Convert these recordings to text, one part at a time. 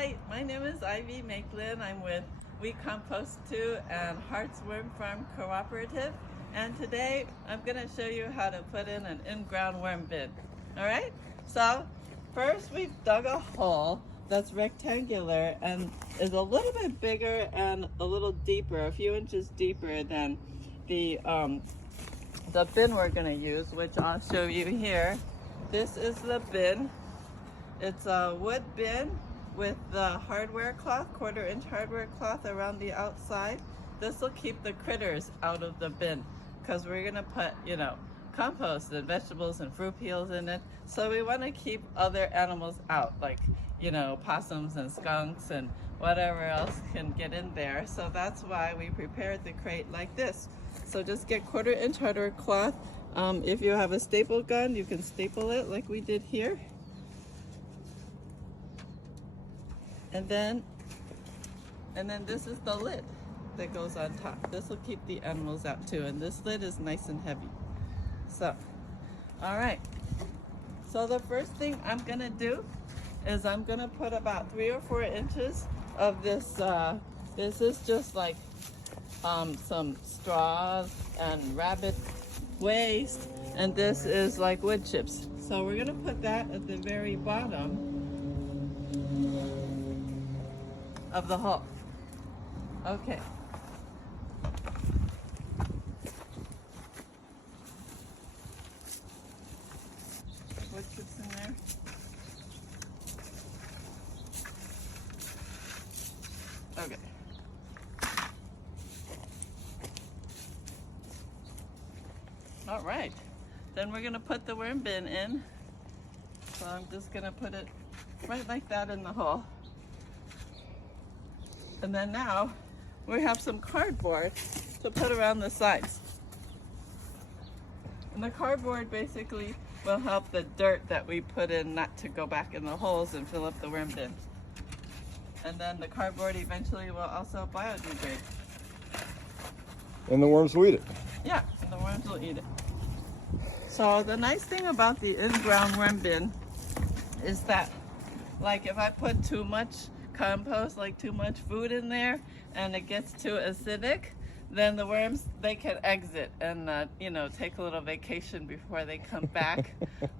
Hi, my name is Ivy Makelin. I'm with We Compost 2 and Hearts Worm Farm Cooperative. And today I'm going to show you how to put in an in-ground worm bin. All right? So first we've dug a hole that's rectangular and is a little bit bigger and a little deeper, a few inches deeper than the bin we're going to use, which I'll show you here. This is the bin. It's a wood bin with the hardware cloth, 1/4-inch hardware cloth around the outside. This will keep the critters out of the bin because we're gonna put, compost and vegetables and fruit peels in it. So we want to keep other animals out, like, possums and skunks and whatever else can get in there. So that's why we prepared the crate like this. So just get 1/4-inch hardware cloth. If you have a staple gun, you can staple it like we did here. And then this is the lid that goes on top. This will keep the animals out too. And this lid is nice and heavy. So, all right. So the first thing I'm gonna do is I'm gonna put about 3 or 4 inches of this. This is just like some straws and rabbit waste. And this is like wood chips. So we're gonna put that at the very bottom of the hole. Okay. Wood chips in there. Okay. All right. Then we're gonna put the worm bin in. So I'm just gonna put it right like that in the hole. And then now we have some cardboard to put around the sides. And the cardboard basically will help the dirt that we put in not to go back in the holes and fill up the worm bin. And then the cardboard eventually will also biodegrade. And the worms will eat it. Yeah, and the worms will eat it. So the nice thing about the in-ground worm bin is that, like, if I put too much compost, like too much food in there, and it gets too acidic, then the worms, they can exit and take a little vacation before they come back.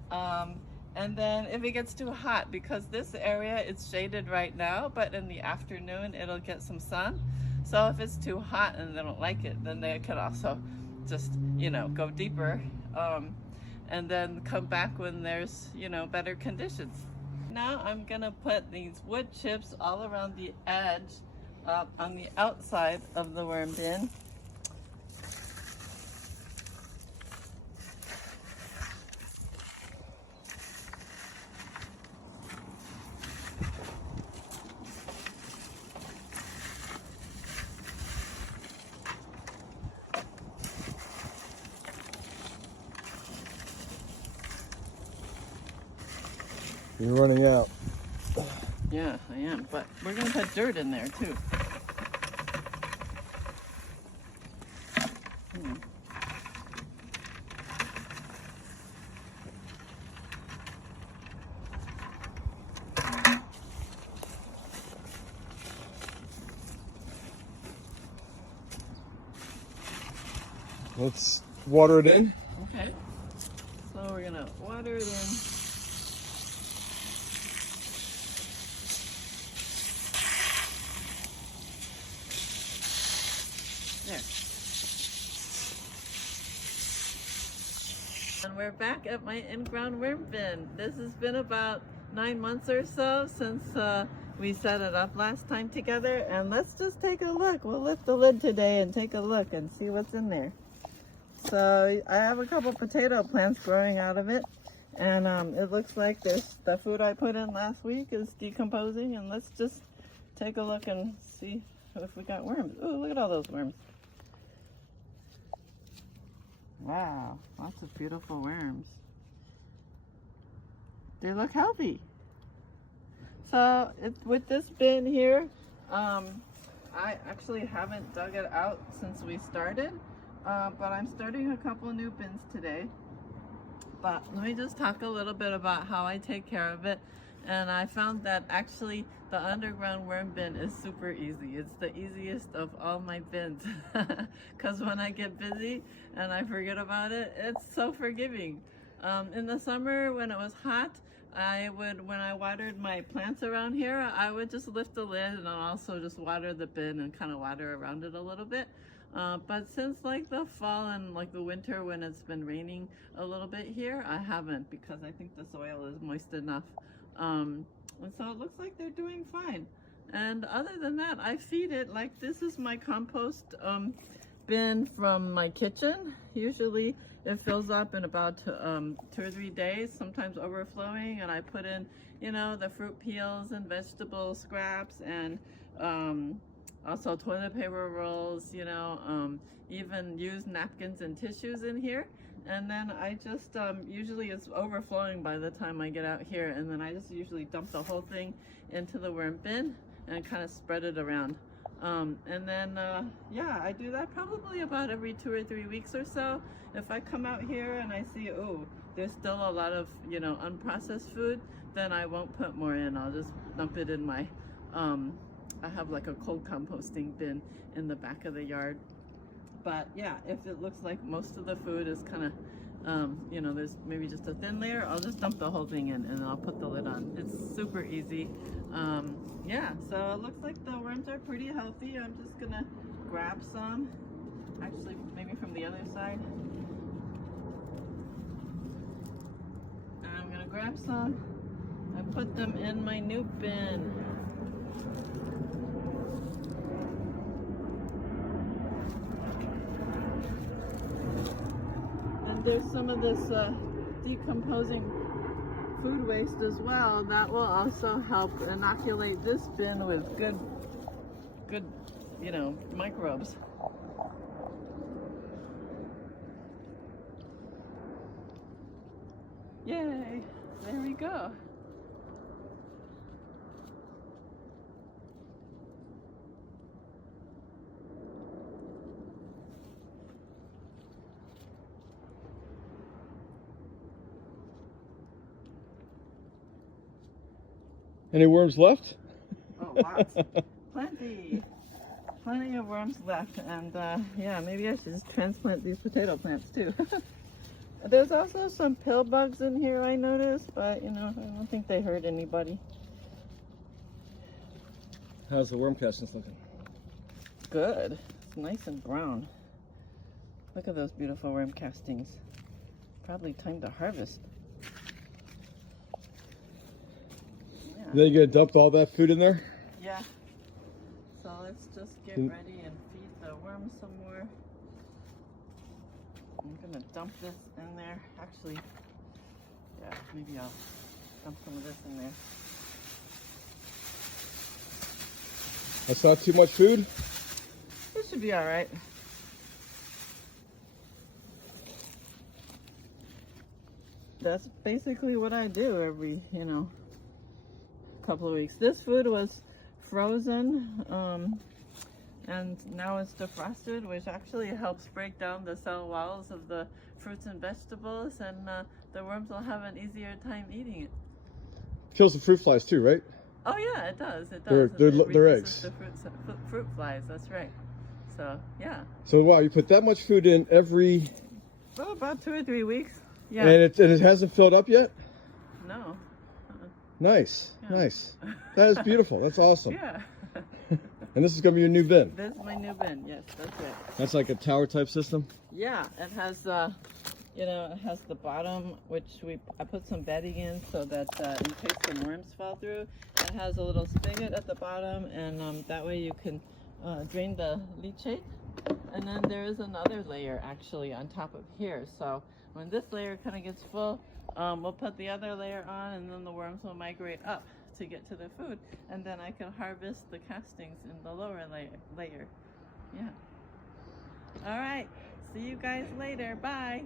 And then if it gets too hot, because this area is shaded right now, but in the afternoon it'll get some sun. So if it's too hot and they don't like it, then they could also just go deeper and then come back when there's better conditions. Now I'm gonna put these wood chips all around the edge on the outside of the worm bin. You're running out. Yeah, I am, but we're gonna put dirt in there too. Let's water it in. Okay, so we're gonna water it in. There. And we're back at my in-ground worm bin. This has been about 9 months or so since we set it up last time together. And let's just take a look. We'll lift the lid today and take a look and see what's in there. So I have a couple potato plants growing out of it. And it looks like the food I put in last week is decomposing. And let's just take a look and see if we got worms. Ooh, look at all those worms. Wow, lots of beautiful worms. They look healthy. So with this bin here, I actually haven't dug it out since we started, but I'm starting a couple new bins today. But let me just talk a little bit about how I take care of it. And I found that actually the underground worm bin is super easy. It's the easiest of all my bins because when I get busy and I forget about it, it's so forgiving. In the summer when it was hot, when I watered my plants around here, I would just lift the lid and also just water the bin and kind of water around it a little bit. But since like the fall and like the winter when it's been raining a little bit here, I haven't because I think the soil is moist enough. And so it looks like they're doing fine. And other than that, I feed it. Like this is my compost bin from my kitchen. Usually it fills up in about 2 or 3 days, sometimes overflowing, and I put in, you know, the fruit peels and vegetable scraps and also toilet paper rolls, you know, even use napkins and tissues in here. And then I just, usually it's overflowing by the time I get out here, and then I just usually dump the whole thing into the worm bin and kind of spread it around. And then, yeah, I do that probably about every 2 or 3 weeks or so. If I come out here and I see, oh, there's still a lot of, you know, unprocessed food, then I won't put more in. I'll just dump it in my, I have like a cold composting bin in the back of the yard. But yeah, if it looks like most of the food is kind of, you know, there's maybe just a thin layer, I'll just dump the whole thing in and I'll put the lid on. It's super easy. Yeah, so it looks like the worms are pretty healthy. I'm just gonna grab some, actually maybe from the other side. I'm gonna grab some and put them in my new bin. There's some of this decomposing food waste as well that will also help inoculate this bin with good, you know, microbes. Yay, there we go. Any worms left? Oh, lots. Plenty of worms left, and yeah, maybe I should just transplant these potato plants too. There's also some pill bugs in here I noticed, but you know, I don't think they hurt anybody. How's the worm castings looking? Good. It's nice and brown. Look at those beautiful worm castings. Probably time to harvest. Then you gonna dump all that food in there? Yeah. So let's just get ready and feed the worms some more. I'm gonna dump this in there. Actually, yeah, maybe I'll dump some of this in there. That's not too much food? This should be all right. That's basically what I do every, you know, couple of weeks. This food was frozen, and now it's defrosted, which actually helps break down the cell walls of the fruits and vegetables, and the worms will have an easier time eating it. Kills the fruit flies too, right? Oh yeah, it does. It does. They're eggs. The fruit flies. That's right. So yeah. So wow, you put that much food in every. Well, about 2 or 3 weeks. Yeah. And it hasn't filled up yet. No. Nice, Yeah. Nice. That is beautiful. That's awesome. Yeah. And this is gonna be your new bin. This is my new bin. Yes, that's it. That's like a tower type system. Yeah, it has you know, it has the bottom, which I put some bedding in so that in case some worms fall through. It has a little spigot at the bottom, and that way you can drain the leachate. And then there is another layer actually on top of here. So when this layer kind of gets full, we'll put the other layer on, and then the worms will migrate up to get to the food, and then I can harvest the castings in the lower layer. Yeah. All right. See you guys later. Bye.